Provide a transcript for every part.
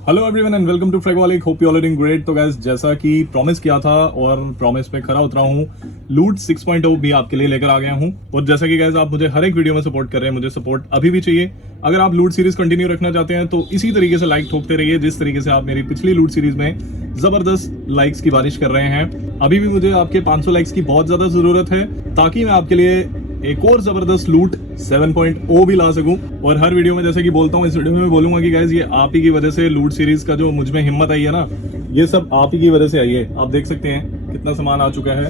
Hello everyone and welcome to Fragolic. Hope you all are doing great. तो guys, जैसा कि promise किया था और प्रॉमिस पे खरा उतरा हूँ, लूट 6.0 भी आपके लिए लेकर आ गया हूँ। और जैसा कि गाइस आप मुझे हर एक वीडियो में सपोर्ट कर रहे हैं, मुझे सपोर्ट अभी भी चाहिए। अगर आप लूट सीरीज कंटिन्यू रखना चाहते हैं तो इसी तरीके से लाइक ठोकते रहिए जिस तरीके से आप मेरी पिछली लूट सीरीज में जबरदस्त लाइक्स की बारिश कर रहे हैं। अभी भी मुझे आपके 500 लाइक्स की बहुत ज्यादा जरूरत है ताकि मैं आपके लिए एक और जबरदस्त लूट 7.0 भी ला सकूं। और हर वीडियो में जैसे कि बोलता हूं, इस वीडियो में बोलूंगा कि गाइस ये आप ही की वजह से लूट सीरीज का जो मुझ में हिम्मत आई है ना, ये सब आप ही की वजह से आई है। आप देख सकते हैं कितना सामान आ चुका है।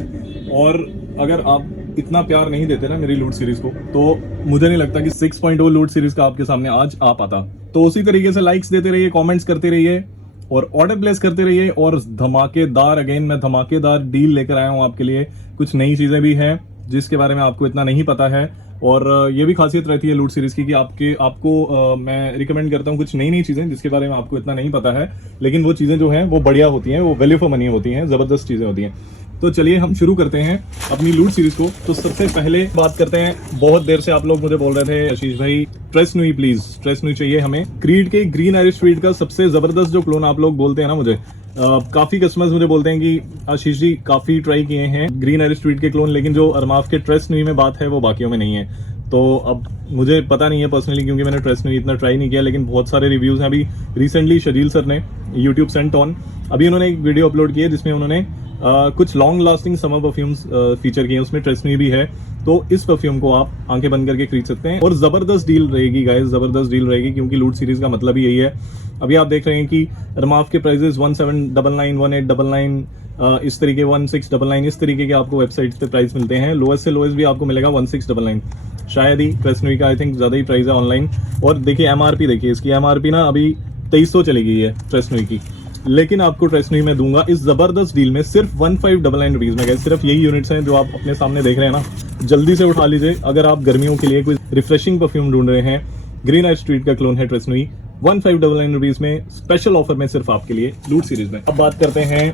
और अगर आप इतना प्यार नहीं देते ना मेरी लूट सीरीज को, तो मुझे नहीं लगता कि 6.0 लूट सीरीज का आपके सामने आज आ पाता। तो उसी तरीके से लाइक्स देते रहिए, कॉमेंट्स करते रहिए और ऑर्डर प्लेस करते रहिए। और धमाकेदार, अगेन मैं धमाकेदार डील लेकर आया हूं आपके लिए। कुछ नई चीजें भी हैं जिसके बारे में आपको इतना नहीं पता है। और ये भी खासियत रहती है लूट सीरीज की कि आपको मैं रिकमेंड करता हूँ कुछ नई नई चीजें जिसके बारे में आपको इतना नहीं पता है, लेकिन वो चीजें जो हैं वो बढ़िया होती हैं, वो वैल्यू फॉर मनी होती हैं, जबरदस्त चीजें होती हैं। तो चलिए हम शुरू करते हैं अपनी लूट सीरीज को। तो सबसे पहले बात करते हैं, बहुत देर से आप लोग मुझे बोल रहे थे आशीष भाई ट्रेस नुई प्लीज, ट्रेस नुई चाहिए हमें। क्रीड के ग्रीन आयरिश ट्वीट का सबसे जबरदस्त जो क्लोन आप लोग बोलते हैं ना मुझे, काफी कस्टमर्स मुझे बोलते हैं कि आशीष जी काफी ट्राई किए हैं ग्रीन आयरिश ट्वीट के क्लोन, लेकिन जो अरमाफ के ट्रेस नुई में बात है वो बाकियों में नहीं है। तो अब मुझे पता नहीं है पर्सनली, क्योंकि मैंने ट्रेस नुई इतना ट्राई नहीं किया, लेकिन बहुत सारे रिव्यूज हैं। अभी रिसेंटली शजील सर ने यूट्यूब सेंट ऑन, अभी उन्होंने एक वीडियो अपलोड की है जिसमें उन्होंने कुछ long lasting summer perfumes feature किए हैं, उसमें ट्रेस नुई भी है। तो इस परफ्यूम को आप आंखें बंद करके खरीद सकते हैं और जबरदस्त डील रहेगी गाइस, जबरदस्त डील रहेगी, क्योंकि लूट सीरीज का मतलब ही यही है। अभी आप देख रहे हैं कि रमाफ के प्राइजेस 1799, 1899, इस तरीके 1699, इस तरीके के आपको वेबसाइट्स पे प्राइस मिलते हैं। लोएस्ट से लोएस्ट भी आपको मिलेगा 1699, शायद ही ट्रेस नुई का आई थिंक ज्यादा ही प्राइस है ऑनलाइन। और देखिए एमआरपी, देखिए इसकी एमआरपी ना अभी 2300 चली गई है ट्रेस नुई की, लेकिन आपको ट्रेस नुई में दूंगा इस जबरदस्त डील में सिर्फ 1599 रुपीज में। सिर्फ यही यूनिट्स हैं जो आप अपने सामने देख रहे हैं ना, जल्दी से उठा लीजिए। अगर आप गर्मियों के लिए कोई रिफ्रेशिंग परफ्यूम ढूंढ रहे हैं, ग्रीन आइज स्ट्रीट का क्लोन है ट्रेस नुई, 1599 रुपीज में स्पेशल ऑफर में सिर्फ आपके लिए लूट सीरीज में। अब बात करते हैं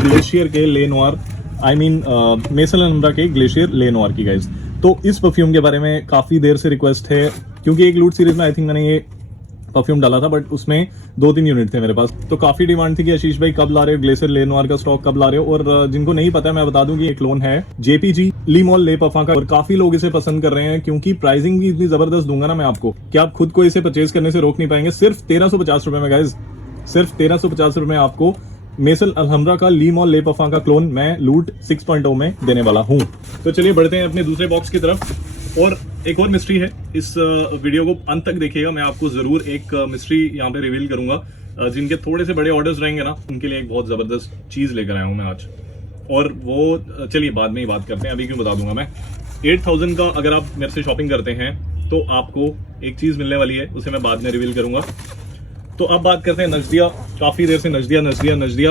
ग्लेशियर के ले नोयर, आई मीन मेसन अलहम्रा के ग्लेशियर ले नोयर की गाइस। तो इस परफ्यूम के बारे में काफी देर से रिक्वेस्ट है, क्योंकि एक लूट सीरीज में आई थिंक मैंने ये परफ्यूम डाला था, बट उसमें 2-3 यूनिट थे मेरे पास। तो काफी डिमांड थी कि आशीष भाई कब ला रहे हो ग्लेशियर ले नोयर का स्टॉक, कब ला रहे हो। और जिनको नहीं पता है मैं बता दूं कि एक क्लोन है जेपीजी लीमॉल ले पफा का, और काफी लोग इसे पसंद कर रहे हैं क्योंकि प्राइसिंग भी इतनी जबरदस्त दूंगा ना मैं आपको कि आप खुद को इसे परचेज करने से रोक नहीं पाएंगे। सिर्फ 1350 रुपए में गाइज, सिर्फ 1350 रुपए में आपको मेसन अलहम्रा का लीमॉल ले पफा का क्लोन मैं लूट 6.0 में देने वाला हूं। तो चलिए बढ़ते हैं अपने दूसरे बॉक्स की तरफ। और एक और मिस्ट्री है, इस वीडियो को अंत तक देखिएगा, मैं आपको जरूर एक मिस्ट्री यहाँ पे रिवील करूंगा। जिनके थोड़े से बड़े ऑर्डर्स रहेंगे ना, उनके लिए एक बहुत जबरदस्त चीज लेकर आया हूं मैं आज। और वो चलिए बाद में ही बात करते हैं, अभी क्यों बता दूंगा मैं। 8000 का अगर आप मेरे से शॉपिंग करते हैं तो आपको एक चीज मिलने वाली है, उसे मैं बाद में रिवील करूंगा। तो अब बात करते हैं नजदिया। काफी देर से नजदिया नजदिया नजदिया,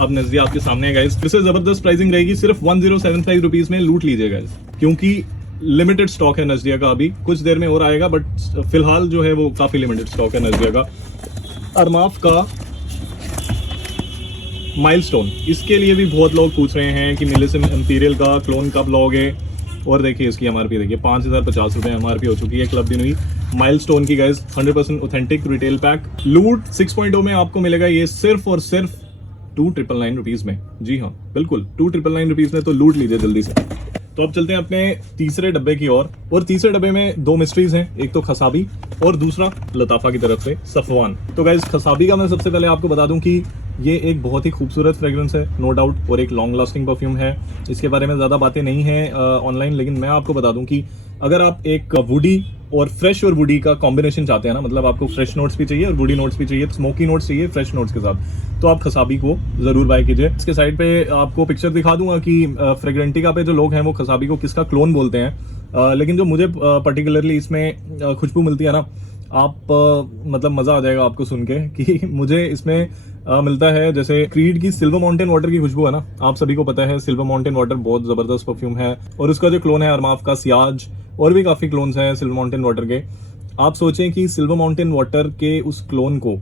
अब नजदिया आपके सामने है गाइस। फिर से जबरदस्त प्राइसिंग रहेगी, सिर्फ 1075 रुपीज में लूट लीजिए गाइस, क्योंकि लिमिटेड स्टॉक है नजदिया का। अभी कुछ देर में और आएगा, बट फिलहाल जो है वो काफी लिमिटेड स्टॉक है नजदिया का। अरमाफ का माइलस्टोन, इसके लिए भी बहुत लोग पूछ रहे हैं कि मिलिसिम इंपीरियल का क्लोन कब लोगे। और देखिए इसकी एमआरपी देखिए 5050 रुपए एमआरपी हो चुकी है क्लब दिन हुई माइलस्टोन की गाइस। 100% ऑथेंटिक रिटेल पैक लूट 6.0 में आपको मिलेगा ये सिर्फ और सिर्फ 2999 रुपीज में। जी हाँ बिल्कुल 2999 रुपीज में, तो लूट लीजिए जल्दी से। तो अब चलते हैं अपने तीसरे डब्बे की ओर। और तीसरे डब्बे में 2 मिस्ट्रीज हैं, एक तो खसाबी और दूसरा लताफा की तरफ से सफवान। तो गाइस खसाबी का मैं सबसे पहले आपको बता दूं कि ये एक बहुत ही खूबसूरत फ्रेग्रेंस है नो डाउट, और एक लॉन्ग लास्टिंग परफ्यूम है। इसके बारे में ज्यादा बातें नहीं है ऑनलाइन, लेकिन मैं आपको बता दूं कि अगर आप एक वुडी और फ्रेश और वुडी का कॉम्बिनेशन चाहते हैं ना, मतलब आपको फ्रेश नोट्स भी चाहिए और वुडी नोट्स भी चाहिए, स्मोकी नोट्स चाहिए फ्रेश नोट्स के साथ, तो आप खसाबी को जरूर बाय कीजिए। इसके साइड पे आपको पिक्चर दिखा दूंगा कि फ्रेग्रेंटिका पे जो लोग हैं वो खसाबी को किसका क्लोन बोलते हैं, लेकिन जो मुझे पर्टिकुलरली इसमें खुशबू मिलती है ना, आप मतलब मजा आ जाएगा आपको सुन के कि मुझे इसमें मिलता है जैसे क्रीड की सिल्वर माउंटेन वाटर की खुशबू है ना। आप सभी को पता है सिल्वर माउंटेन वाटर बहुत जबरदस्त परफ्यूम है, और उसका जो क्लोन है अरमाफ का सियाज, और भी काफी क्लोन्स हैं सिल्वर माउंटेन वाटर के। आप सोचें कि सिल्वर माउंटेन वाटर के उस क्लोन को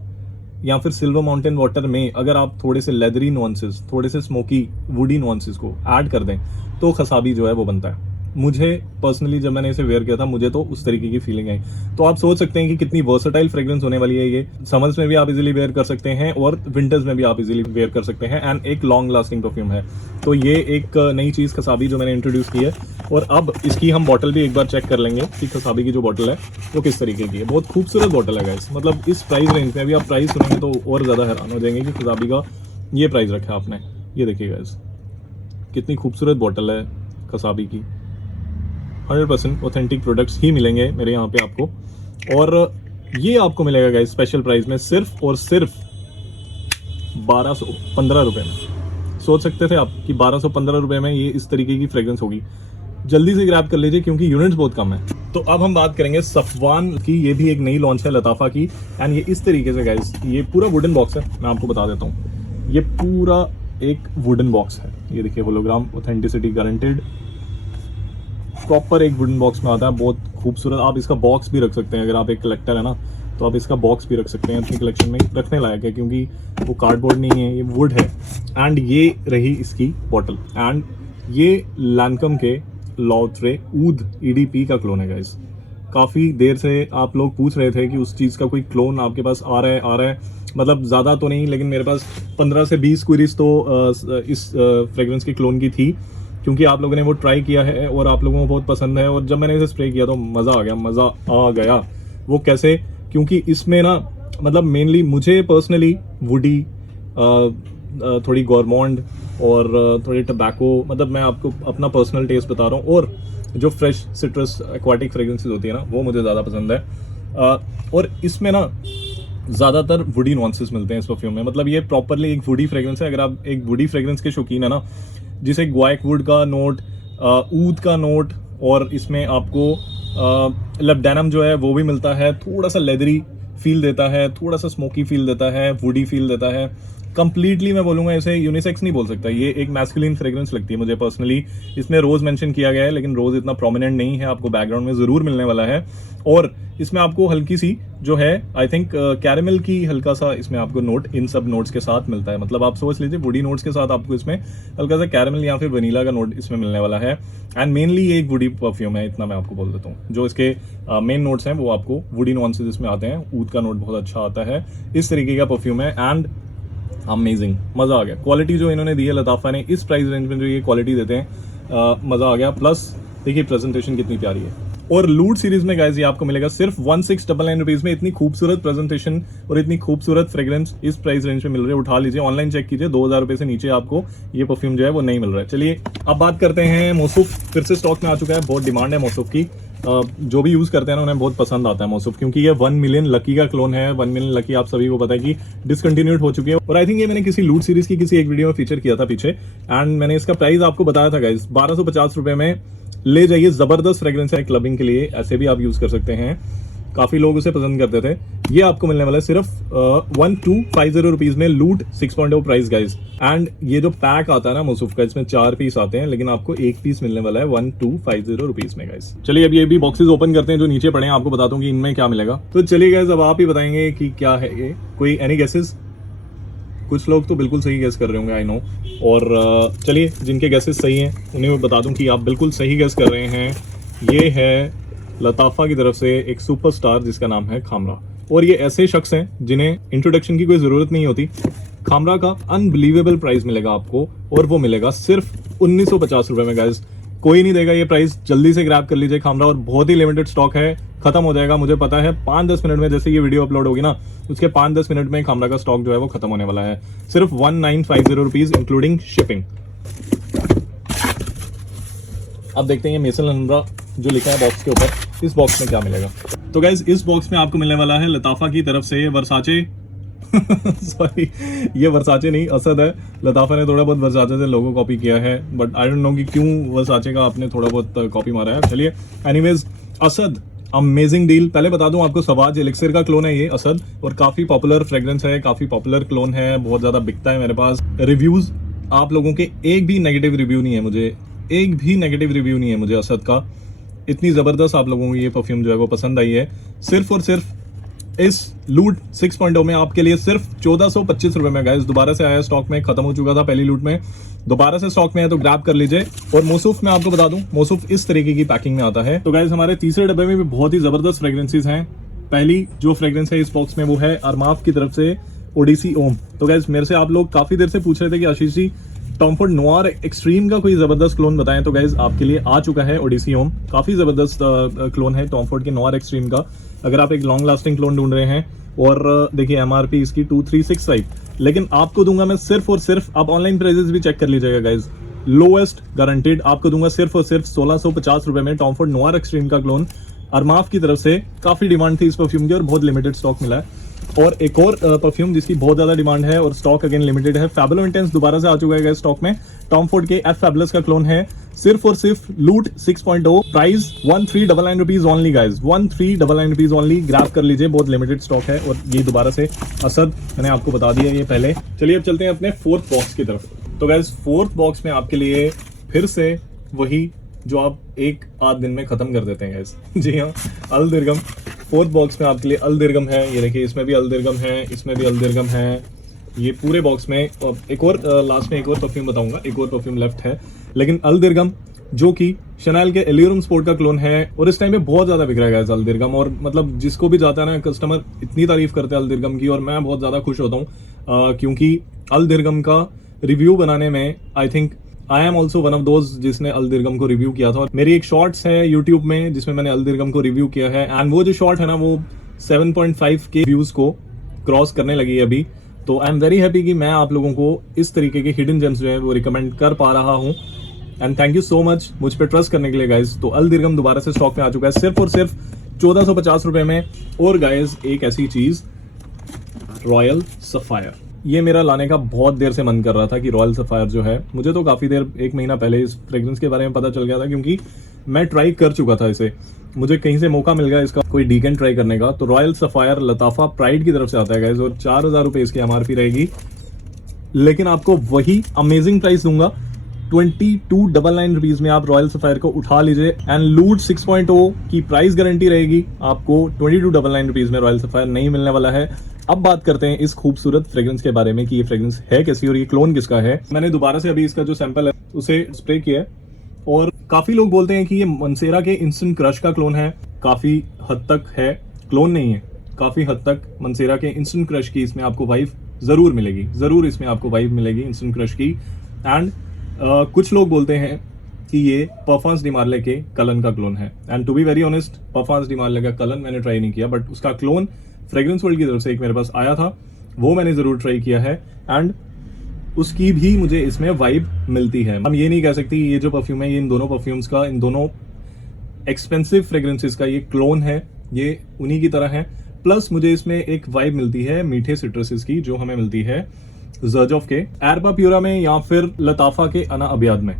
या फिर सिल्वर माउंटेन वाटर में अगर आप थोड़े से लेदरी नुआंसेस, थोड़े से स्मोकी वुडी नुआंसेस को ऐड कर दें तो खसाबी जो है वो बनता है। मुझे पर्सनली जब मैंने इसे वेयर किया था मुझे तो उस तरीके की फीलिंग आई। तो आप सोच सकते हैं कि कितनी वर्सेटाइल फ्रेग्रेंस होने वाली है ये। समर्स में भी आप इजीली वेयर कर सकते हैं और विंटर्स में भी आप इजीली वेयर कर सकते हैं, एंड एक लॉन्ग लास्टिंग परफ्यूम है। तो ये एक नई चीज़ खसाबी जो मैंने इंट्रोड्यूस की है। और अब इसकी हम बॉटल भी एक बार चेक कर लेंगे कि खसाबी की जो बॉटल है वो किस तरीके की है। बहुत खूबसूरत बॉटल है गाइस, मतलब इस प्राइस रेंज में अभी आप प्राइस सुनेंगे तो और ज़्यादा हैरान हो जाएंगे कि खसाबी का ये प्राइस रखा है आपने। ये देखिए गाइस, कितनी खूबसूरत बॉटल है खसाबी की। 100% ऑथेंटिक प्रोडक्ट्स ही मिलेंगे मेरे यहाँ पे आपको, और ये आपको मिलेगा गाइस स्पेशल प्राइस में सिर्फ और सिर्फ 1215 रुपये में। सोच सकते थे आप कि 1215 रुपये में ये इस तरीके की फ्रेग्रेंस होगी। जल्दी से ग्रैब कर लीजिए क्योंकि यूनिट्स बहुत कम है। तो अब हम बात करेंगे सफवान की। ये भी एक नई लॉन्च है लताफा की, एंड ये इस तरीके से गाइस, ये पूरा वुडन बॉक्स है। मैं आपको बता देता हूँ, ये पूरा एक वुडन बॉक्स है। ये देखिए होलोग्राम, ऑथेंटिसिटी गारंटेड, प्रॉपर एक वुडन बॉक्स में आता है। बहुत खूबसूरत। आप इसका बॉक्स भी रख सकते हैं, अगर आप एक कलेक्टर है ना तो आप इसका बॉक्स भी रख सकते हैं अपनी कलेक्शन में, रखने लायक है क्योंकि वो कार्डबोर्ड नहीं है, ये वुड है। एंड ये रही इसकी बॉटल, एंड ये लैनकम के लॉथरे ऊद EDP का क्लोन है गाइस। काफ़ी देर से आप लोग पूछ रहे थे कि उस चीज़ का कोई क्लोन आपके पास आ रहा है। मतलब ज़्यादा तो नहीं, लेकिन मेरे पास 15 से 20 क्वेरीज तो इस फ्रेग्रेंस की क्लोन की थी, क्योंकि आप लोगों ने वो ट्राई किया है और आप लोगों को बहुत पसंद है। और जब मैंने इसे स्प्रे किया तो मज़ा आ गया। वो कैसे? क्योंकि इसमें ना मतलब मेनली मुझे पर्सनली वुडी, थोड़ी गॉरमॉन्ड और थोड़ी टबैको, मतलब मैं आपको अपना पर्सनल टेस्ट बता रहा हूँ, और जो फ्रेश सिट्रस एक्वाटिक फ्रेग्रेंसेस होती है ना वो मुझे ज़्यादा पसंद है। और इसमें ना ज़्यादातर वुडी नॉन्सेस मिलते हैं इस परफ्यूम में। मतलब ये प्रॉपरली एक वुडी फ्रेग्रेंस है। अगर आप एक वुडी फ्रेग्रेंस के शौकीन है ना, जिसे ग्वाइक वुड का नोट, ऊद का नोट, और इसमें आपको लेबडेनम जो है वो भी मिलता है। थोड़ा सा लेदरी फील देता है, थोड़ा सा स्मोकी फील देता है, वुडी फील देता है। कंप्लीटली मैं बोलूँगा इसे यूनिसेक्स नहीं बोल सकता, ये एक मैस्कुलिन फ्रेग्रेंस लगती है मुझे पर्सनली। इसमें रोज़ मेंशन किया गया है, लेकिन रोज़ इतना प्रोमिनेंट नहीं है, आपको बैकग्राउंड में ज़रूर मिलने वाला है। और इसमें आपको हल्की सी जो है आई थिंक कैरेमल की हल्का सा इसमें आपको नोट इन सब नोट्स के साथ मिलता है। मतलब आप सोच लीजिए वुडी नोट्स के साथ आपको इसमें हल्का सा कैरेमल या फिर वनीला का नोट इसमें मिलने वाला है। एंड मेनली ये एक वुडी परफ्यूम है, इतना मैं आपको बोल देता हूँ। जो इसके मेन नोट्स हैं वो आपको वुडी नॉन्सेस इसमें आते हैं। ऊद का नोट बहुत अच्छा आता है। इस तरीके का परफ्यूम है, एंड अमेजिंग, मज़ा आ गया। क्वालिटी जो इन्होंने दी है लताफा ने, इस प्राइस रेंज में जो ये क्वालिटी देते हैं, मज़ा आ गया। प्लस देखिए प्रेजेंटेशन कितनी प्यारी है। और लूट सीरीज में गाइस ये आपको मिलेगा सिर्फ 1699 रुपीज में। इतनी खूबसूरत प्रेजेंटेशन और इतनी खूबसूरत फ्रेग्रेंस इस प्राइस रेंज में मिल रही है। उठा लीजिए, ऑनलाइन चेक कीजिए, 2000 रुपए से नीचे आपको ये परफ्यूम जो है वो नहीं मिल रहा है। चलिए अब बात करते हैं मौसूफ। फिर से स्टॉक में आ चुका है, बहुत डिमांड है मौसूफ की। जो भी यूज़ करते हैं ना उन्हें बहुत पसंद आता है मौसूफ, क्योंकि ये 1 मिलियन लकी का क्लोन है। 1 मिलियन लकी आप सभी को पता है कि डिसकंटिन्यूड हो चुकी है। और आई थिंक ये मैंने किसी लूट सीरीज की किसी एक वीडियो में फीचर किया था पीछे, एंड मैंने इसका प्राइस आपको बताया था गाइस 1250 रुपए में ले जाइए। जबरदस्त फ्रेग्रेंस है क्लबिंग के लिए, ऐसे भी आप यूज कर सकते हैं। काफी लोग उसे पसंद करते थे। ये आपको मिलने वाला है सिर्फ 1250 रुपीज में, लूट 6.0 प्राइस गाइस। एंड ये जो पैक आता है ना मौसूफ का, इसमें 4 पीस आते हैं, लेकिन आपको 1 पीस मिलने वाला है 1250 रुपीज में गाइस। चलिए अब ये भी बॉक्सेस ओपन करते हैं जो नीचे पड़े हैं, आपको बताता हूँ कि इनमें क्या मिलेगा। तो चलिए गाइस अब आप ही बताएंगे कि क्या है ये। कोई एनी गेसेस? कुछ लोग तो बिल्कुल सही गेस कर रहे होंगे, आई नो। और चलिए जिनके गेसेस सही हैं उन्हें मैं बता दूं कि आप बिल्कुल सही गेस कर रहे हैं। ये है लताफा की तरफ से एक सुपरस्टार जिसका नाम है खामरा। और ये ऐसे शख्स हैं जिन्हें इंट्रोडक्शन की कोई ज़रूरत नहीं होती। खामरा का अनबिलीवेबल प्राइस मिलेगा आपको, और वो मिलेगा सिर्फ 1950 रुपये में गाइस। कोई नहीं देगा ये प्राइस, जल्दी से ग्रैब कर लीजिए खामरा। और बहुत ही लिमिटेड स्टॉक है, खत्म हो जाएगा मुझे पता है 5-10 मिनट में। जैसे ये वीडियो अपलोड होगी ना उसके 5-10 मिनट में खामरा का स्टॉक जो है वो खत्म होने वाला है। सिर्फ 1950 रुपीज इंक्लूडिंग शिपिंग। अब देखते हैं ये मेसन लनबरा जो लिखा है बॉक्स के ऊपर, इस बॉक्स में क्या मिलेगा। तो गाइज इस बॉक्स में आपको मिलने वाला है लताफा की तरफ से वर्साचे सॉरी ये वर्साचे नहीं, असद है। लताफा ने थोड़ा बहुत वर्साचे से लोगो कॉपी किया है, बट आई डोंट नो कि क्यों वर्साचे का आपने थोड़ा बहुत कॉपी मारा है। चलिए एनीवेज, असद अमेजिंग डील। पहले बता दूं आपको, सवाज एलिक्सिर का क्लोन है ये असद, और काफी पॉपुलर फ्रेग्रेंस है, काफी पॉपुलर क्लोन है, बहुत ज्यादा बिकता है मेरे पास। रिव्यूज आप लोगों के एक भी नेगेटिव रिव्यू नहीं है मुझे, एक भी नेगेटिव रिव्यू नहीं है मुझे असद का। इतनी जबरदस्त आप लोगों को ये परफ्यूम जो है वो पसंद आई है। सिर्फ और सिर्फ इस लूट 6.0 में आपके लिए सिर्फ 1425 रुपए में गाइस दोबारा से आया स्टॉक में, खत्म हो चुका था पहली लूट में, दोबारा से स्टॉक में है तो ग्रैब कर लीजिए। और मोसूफ मैं आपको बता दूं, मोसूफ इस तरीके की पैकिंग में आता है। तो गाइस हमारे तीसरे डब्बे में भी बहुत ही जबरदस्त फ्रेग्रेंसेस हैं। पहली जो फ्रेग्रेंस है इस बॉक्स में वो है अरमाफ की तरफ से ओडिसी ओम। तो गाइस मेरे से आप लोग काफी देर से पूछ रहे थे कि Ashish ji Tom Ford Noire extreme का कोई जबरदस्त क्लोन बताएं, तो गाइस आपके लिए आ चुका है ओडिसी ओम। काफी जबरदस्त क्लोन है टॉम फोर्ड के नोयर एक्सट्रीम का। अगर आप एक लॉन्ग लास्टिंग क्लोन ढूंढ रहे हैं, और देखिए एमआरपी इसकी 2365, लेकिन आपको दूंगा मैं सिर्फ और सिर्फ, आप ऑनलाइन प्राइसेस भी चेक कर लीजिएगा गाइस, लोएस्ट गारंटेड आपको दूंगा सिर्फ और सिर्फ 1650 रुपए में टॉम फोर्ड नोयर एक्सट्रीम का क्लोन। अरमाफ की तरफ से काफी डिमांड थी इस परफ्यूम की और बहुत लिमिटेड स्टॉक मिला है। और एक और परफ्यूम जिसकी बहुत ज्यादा डिमांड है और स्टॉक अगेन लिमिटेड है, फैबुलो इंटेंस दोबारा से आ चुका है स्टॉक में। टॉम फोर्ड के एफ फैबुलस का क्लोन है, सिर्फ और सिर्फ लूट 6.0, price 1399 rupees only guys, 1399 rupees only. Grab कर लीजिए, बहुत लिमिटेड स्टॉक है। और ये दोबारा से असद मैंने आपको बता दिया ये पहले। चलिए अब चलते हैं अपने फोर्थ बॉक्स की तरफ। तो गाइस फोर्थ बॉक्स में आपके लिए फिर से वही जो आप एक आध दिन में खत्म कर देते हैं गाइस। जी हाँ, अल दिरगम। फोर्थ बॉक्स में आपके लिए अल दिरगम है। ये देखिए इसमें भी अल दिरगम है, इसमें भी अल दिरगम है। ये पूरे बॉक्स में एक और लास्ट में एक और परफ्यूम बताऊंगा, एक और परफ्यूम लेफ्ट है। लेकिन अल दिरगम जो कि शनैल के एलियरम स्पोर्ट का क्लोन है और इस टाइम पे बहुत ज्यादा बिक रहा है गाइस अल दिरगम। और मतलब जिसको भी जाता है ना कस्टमर इतनी तारीफ करते हैं अल दिरगम की, और मैं बहुत ज्यादा खुश होता हूँ क्योंकि अल दिरगम का रिव्यू बनाने में I think I am also one of those जिसने अल दिरगम को रिव्यू किया था। और मेरी एक शॉर्ट्स है यूट्यूब में जिसमें मैंने अल दिरगम को रिव्यू किया है, एंड वो जो शॉर्ट है ना वो 7.5 के व्यूज को क्रॉस करने लगी है अभी। तो आई एम वेरी हैप्पी कि मैं आप लोगों को इस तरीके के हिडन जेम्स जो है वो रिकमेंड कर पा रहा हूँ, and thank you so much मुझ पर ट्रस्ट करने के लिए गाइज। तो अल दिरगम दोबारा से स्टॉक में आ चुका है सिर्फ और सिर्फ 1450 रुपए में। और गाइज एक ऐसी चीज, रॉयल सफायर, ये मेरा लाने का बहुत देर से मन कर रहा था कि रॉयल सफायर जो है, मुझे तो काफी देर, एक महीना पहले इस फ्रेग्रेंस के बारे में पता चल गया था क्योंकि मैं ट्राई कर चुका था इसे। मुझे कहीं से मौका मिल गया इसका कोई डीकेन ट्राई करने का। तो रॉयल सफायर लताफा प्राइड की तरफ से आता है गाइस और 4000 रुपए इसकी एमआरपी रहेगी, लेकिन आपको वही अमेजिंग प्राइस दूंगा 2299 रुपीज में। आप रॉयल सफायर को उठा लीजिए एंड लूट 6.0 की प्राइस गारंटी रहेगी आपको 2299 रुपीज में रॉयल सफायर नहीं मिलने वाला है। अब बात करते हैं इस खूबसूरत फ्रेग्रेंस के बारे में कि ये फ्रेग्रेंस है कैसी और ये क्लोन किसका है। मैंने दोबारा से अभी इसका जो सैंपल है उसे स्प्रे किया है और काफी लोग बोलते हैं कि ये मंसेरा के इंस्टेंट क्रश का क्लोन है। काफी हद तक है, क्लोन नहीं है, काफी हद तक मंसेरा के इंस्टेंट क्रश की इसमें आपको वाइब जरूर मिलेगी, जरूर इसमें आपको वाइब मिलेगी इंस्टेंट क्रश की। एंड कुछ लोग बोलते हैं कि ये परफॉर्मेंस डी मार्ले के कलन का क्लोन है, and to be very honest performance D Marley का कलन मैंने ट्राई नहीं किया, बट उसका क्लोन फ्रेग्रेंस वर्ल्ड की तरफ से एक मेरे पास आया था, वो मैंने जरूर ट्राई किया है एंड उसकी भी मुझे इसमें वाइब मिलती है। हम ये नहीं कह सकते ये जो परफ्यूम है ये इन दोनों परफ्यूम्स का, इन दोनों एक्सपेंसिव फ्रेग्रेंसेस का ये क्लोन है, ये उन्हीं की तरह है। प्लस मुझे इसमें एक वाइब मिलती है मीठे सिट्रसेस की जो हमें मिलती है ज़र्जॉफ के एरबा प्यूरा में या फिर लताफा के अना अबियाद में।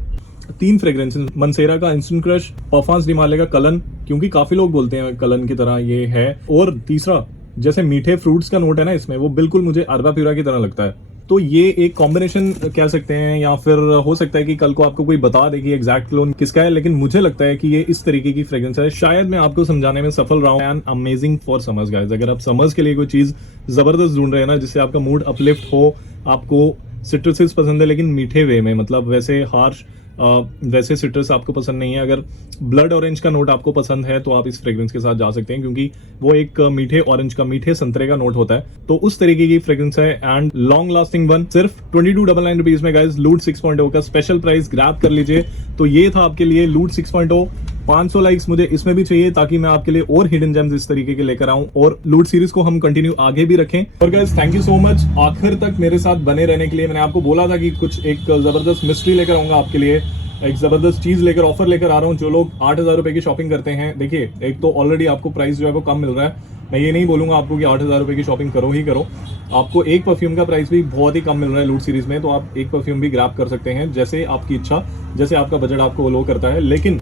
3 फ्रेग्रेंसेस, मंसेरा का instant crush, performance D Marley का कलन, क्योंकि काफी लोग बोलते हैं कलन की तरह ये है, और तीसरा जैसे मीठे फ्रूट्स का नोट है ना इसमें, वो बिल्कुल मुझे अरबा प्यूरा की तरह लगता है। तो ये एक कॉम्बिनेशन कह सकते हैं, या फिर हो सकता है कि कल को आपको कोई बता दे कि एग्जैक्ट क्लोन किसका है, लेकिन मुझे लगता है कि ये इस तरीके की फ्रेग्रेंस है। शायद मैं आपको समझाने में सफल रहा हूं। And amazing for summers guys, अगर आप समर्स के लिए कोई चीज जबरदस्त ढूंढ रहे हैं ना जिससे आपका मूड अपलिफ्ट हो, आपको सिट्रसेस पसंद है लेकिन मीठे वे में, मतलब वैसे हार्श वैसे सिट्रस आपको पसंद नहीं है, अगर ब्लड ऑरेंज का नोट आपको पसंद है तो आप इस फ्रेग्रेंस के साथ जा सकते हैं क्योंकि वो एक मीठे ऑरेंज का, मीठे संतरे का नोट होता है। तो उस तरीके की फ्रेग्रेंस है एंड लॉन्ग लास्टिंग वन, सिर्फ 2299 रुपीज में गाइस। लूट 6.0 का स्पेशल प्राइस ग्रैब कर लीजिए। तो ये था आपके लिए लूट 6.0। 500 लाइक्स मुझे इसमें भी चाहिए ताकि मैं आपके लिए और हिडन जेम्स इस तरीके के लेकर आऊं और लूट सीरीज को हम कंटिन्यू आगे भी रखें। और guys thank you so much आखिर तक मेरे साथ बने रहने के लिए। मैंने आपको बोला था कि कुछ एक जबरदस्त मिस्ट्री लेकर आऊंगा आपके लिए, एक जबरदस्त चीज लेकर, ऑफर लेकर आ रहा हूं। जो लोग 8000 रुपए की शॉपिंग करते हैं, देखिए एक तो ऑलरेडी आपको प्राइस जो है वो कम मिल रहा है। मैं ये नहीं बोलूंगा आपको कि 8000 रुपए की शॉपिंग करो ही करो, आपको एक परफ्यूम का प्राइस भी बहुत ही कम मिल रहा है लूट सीरीज में, तो आप एक परफ्यूम भी ग्रैब कर सकते हैं जैसे आपकी इच्छा, जैसे आपका बजट आपको अलो करता है। लेकिन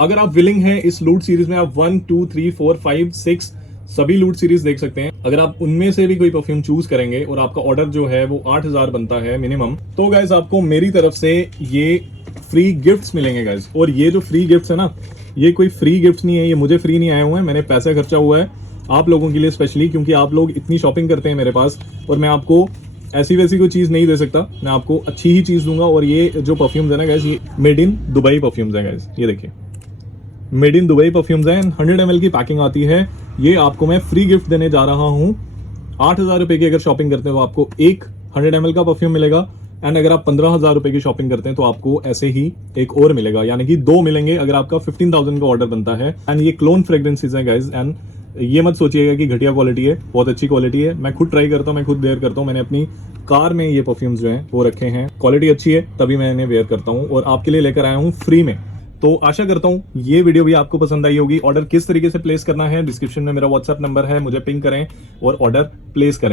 अगर आप विलिंग हैं इस लूट सीरीज में, आप 1 2 3 4 5 6 सभी लूट सीरीज देख सकते हैं। अगर आप उनमें से भी कोई परफ्यूम चूज करेंगे और आपका ऑर्डर जो है वो 8000 बनता है मिनिमम, तो गाइज आपको मेरी तरफ से ये फ्री गिफ्ट्स मिलेंगे गाइज। और ये जो फ्री गिफ्ट्स है ना, ये कोई फ्री गिफ्ट नहीं है, ये मुझे फ्री नहीं आए हुए हैं, मैंने पैसे खर्चा हुआ है आप लोगों के लिए स्पेशली, क्योंकि आप लोग इतनी शॉपिंग करते हैं मेरे पास और मैं आपको ऐसी वैसी कोई चीज़ नहीं दे सकता, मैं आपको अच्छी ही चीज़ दूंगा। और ये जो परफ्यूम्स है ना गाइस, ये मेड इन दुबई परफ्यूम्स हैं गाइस, ये देखिए मेड इन दुबई परफ्यूम्स हैं। 100 ml की पैकिंग आती है। ये आपको मैं फ्री गिफ्ट देने जा रहा हूँ। 8,000 रुपए की अगर शॉपिंग करते हैं तो आपको एक 100 ml का परफ्यूम मिलेगा, एंड अगर आप 15,000 रुपए की शॉपिंग करते हैं तो आपको ऐसे ही एक और मिलेगा, यानी कि 2 मिलेंगे अगर आपका 15,000 का ऑर्डर बनता है। एंड ये क्लोन फ्रेग्रेंसेज हैं गाइज, एंड ये मत सोचिएगा कि घटिया क्वालिटी है, बहुत अच्छी क्वालिटी है। मैं खुद ट्राई करता हूँ, मैं खुद वेयर करता हूँ। मैंने अपनी कार में ये परफ्यूम्स जो हैं वो रखे हैं, क्वालिटी अच्छी है तभी मैं इन्हें वेयर करता हूँ और आपके लिए लेकर आया हूँ फ्री में। तो आशा करता हूँ ये वीडियो भी आपको पसंद आई होगी। ऑर्डर किस तरीके से प्लेस करना है, डिस्क्रिप्शन में मेरा व्हाट्सएप नंबर है, मुझे पिंग करें और ऑर्डर प्लेस करें।